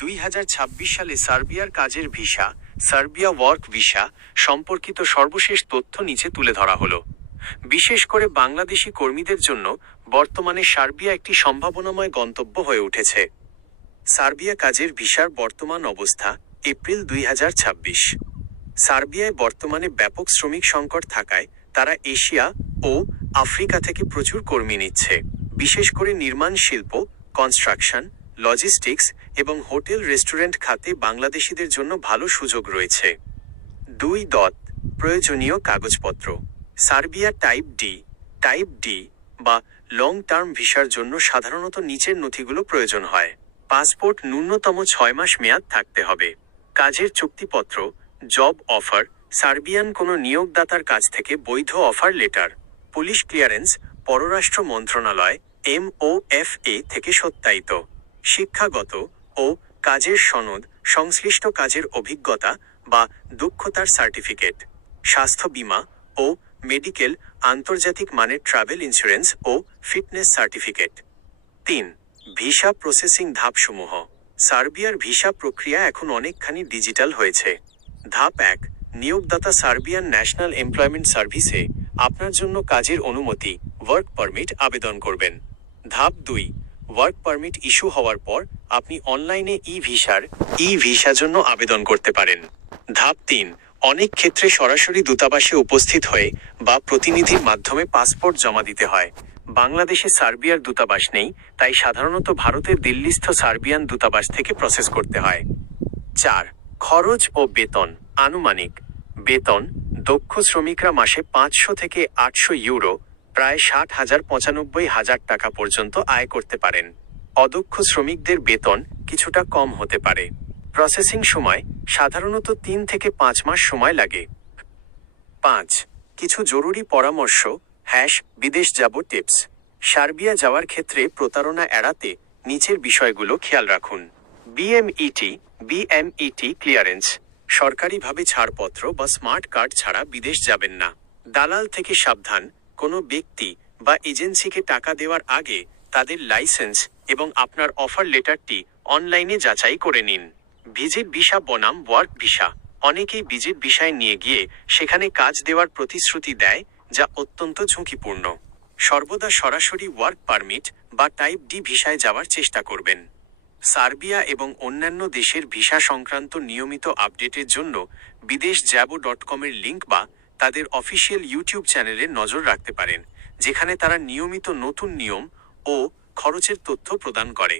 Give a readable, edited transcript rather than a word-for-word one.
2026 সালে সার্বিয়ার কাজের ভিসা, সার্বিয়া ওয়ার্ক ভিসা সম্পর্কিত সর্বশেষ তথ্য নিচে তুলে ধরা হলো। বিশেষ করে বাংলাদেশি কর্মীদের জন্য বর্তমানে সার্বিয়া একটি সম্ভাবনাময় গন্তব্য হয়ে উঠেছে। সার্বিয়া কাজের ভিসার বর্তমান অবস্থা এপ্রিল 2026। সার্বিয়ায় বর্তমানে ব্যাপক শ্রমিক সংকট থাকায় তারা এশিয়া ও আফ্রিকা থেকে প্রচুর কর্মী নিচ্ছে। বিশেষ করে নির্মাণ শিল্প, কনস্ট্রাকশন, লজিস্টিক্স এবং হোটেল রেস্টুরেন্ট খাতে বাংলাদেশিদের জন্য ভালো সুযোগ রয়েছে। 2. প্রয়োজনীয় কাগজপত্র। সার্বিয়া টাইপ ডি বা লং টার্ম ভিসার জন্য সাধারণত নিচের নথিগুলো প্রয়োজন হয়। পাসপোর্ট ন্যূনতম 6 মাস মেয়াদ থাকতে হবে। কাজের চুক্তিপত্র, জব অফার, সার্বিয়ান কোনো নিয়োগদাতার কাছ থেকে বৈধ অফার লেটার, পুলিশ ক্লিয়ারেন্স, পররাষ্ট্র মন্ত্রণালয় MOFA থেকে সত্যায়িত, শিক্ষাগত ও কাজের সনদ, সংশ্লিষ্ট কাজের অভিজ্ঞতা বা দক্ষতার সার্টিফিকেট, স্বাস্থ্য বীমা ও মেডিকেল, আন্তর্জাতিক মানের ট্রাভেল ইন্স্যুরেন্স ও ফিটনেস সার্টিফিকেট। 3. ভিসা প্রসেসিং ধাপসমূহ। সার্বিয়ার ভিসা প্রক্রিয়া এখন অনেকখানি ডিজিটাল হয়েছে। ধাপ 1, নিয়োগদাতা সার্বিয়ান ন্যাশনাল এমপ্লয়মেন্ট সার্ভিসে আপনার জন্য কাজের অনুমতি ওয়ার্ক পারমিট আবেদন করবেন। ধাপ 2, ওয়ার্ক পারমিট ইস্যু হওয়ার পর আপনি অনলাইনে ই ভিসা জন্য আবেদন করতে পারেন। ধাপ 3, অনেক ক্ষেত্রে সরাসরি দূতাবাসে উপস্থিত হয়ে বা প্রতিনিধির মাধ্যমে পাসপোর্ট জমা দিতে হয়। বাংলাদেশে সার্বিয়ার দূতাবাস নেই, তাই সাধারণত ভারতের দিল্লিস্থ সার্বিয়ান দূতাবাস থেকে প্রসেস করতে হয়। 4. খরচ ও বেতন। আনুমানিক বেতন, দক্ষ শ্রমিকরা মাসে 500 থেকে 800 ইউরো, প্রায় 60,000-95,000 টাকা পর্যন্ত আয় করতে পারেন। অদক্ষ শ্রমিকদের বেতন কিছুটা কম হতে পারে। প্রসেসিং সময় সাধারণত 3 থেকে 5 মাস সময় লাগে। 5. কিছু জরুরি পরামর্শ বিদেশ যাব টিপস। সার্বিয়া যাওয়ার ক্ষেত্রে প্রতারণা এড়াতে নিচের বিষয়গুলো খেয়াল রাখুন। BMET clearance. সরকারিভাবে ছাড়পত্র বা স্মার্ট কার্ড ছাড়া বিদেশ যাবেন না। দালাল থেকে সাবধান। কোনো ব্যক্তি বা এজেন্সিকে টাকা দেওয়ার আগে তাদের লাইসেন্স এবং আপনার অফার লেটারটি অনলাইনে যাচাই করে নিন। ভিজিট ভিসা বনাম ওয়ার্ক ভিসা। অনেকেই ভিজিট ভিসায় নিয়ে গিয়ে সেখানে কাজ দেওয়ার প্রতিশ্রুতি দেয়, যা অত্যন্ত ঝুঁকিপূর্ণ। সর্বদা সরাসরি ওয়ার্ক পারমিট বা টাইপ ডি ভিসায় যাওয়ার চেষ্টা করবেন। সার্বিয়া এবং অন্যান্য দেশের ভিসা সংক্রান্ত নিয়মিত আপডেটের জন্য বিদেশযাবো.com এর লিঙ্ক বা তাদের অফিসিয়াল ইউটিউব চ্যানেলে নজর রাখতে পারেন, যেখানে তারা নিয়মিত নতুন নিয়ম ও খরচের তথ্য প্রদান করে।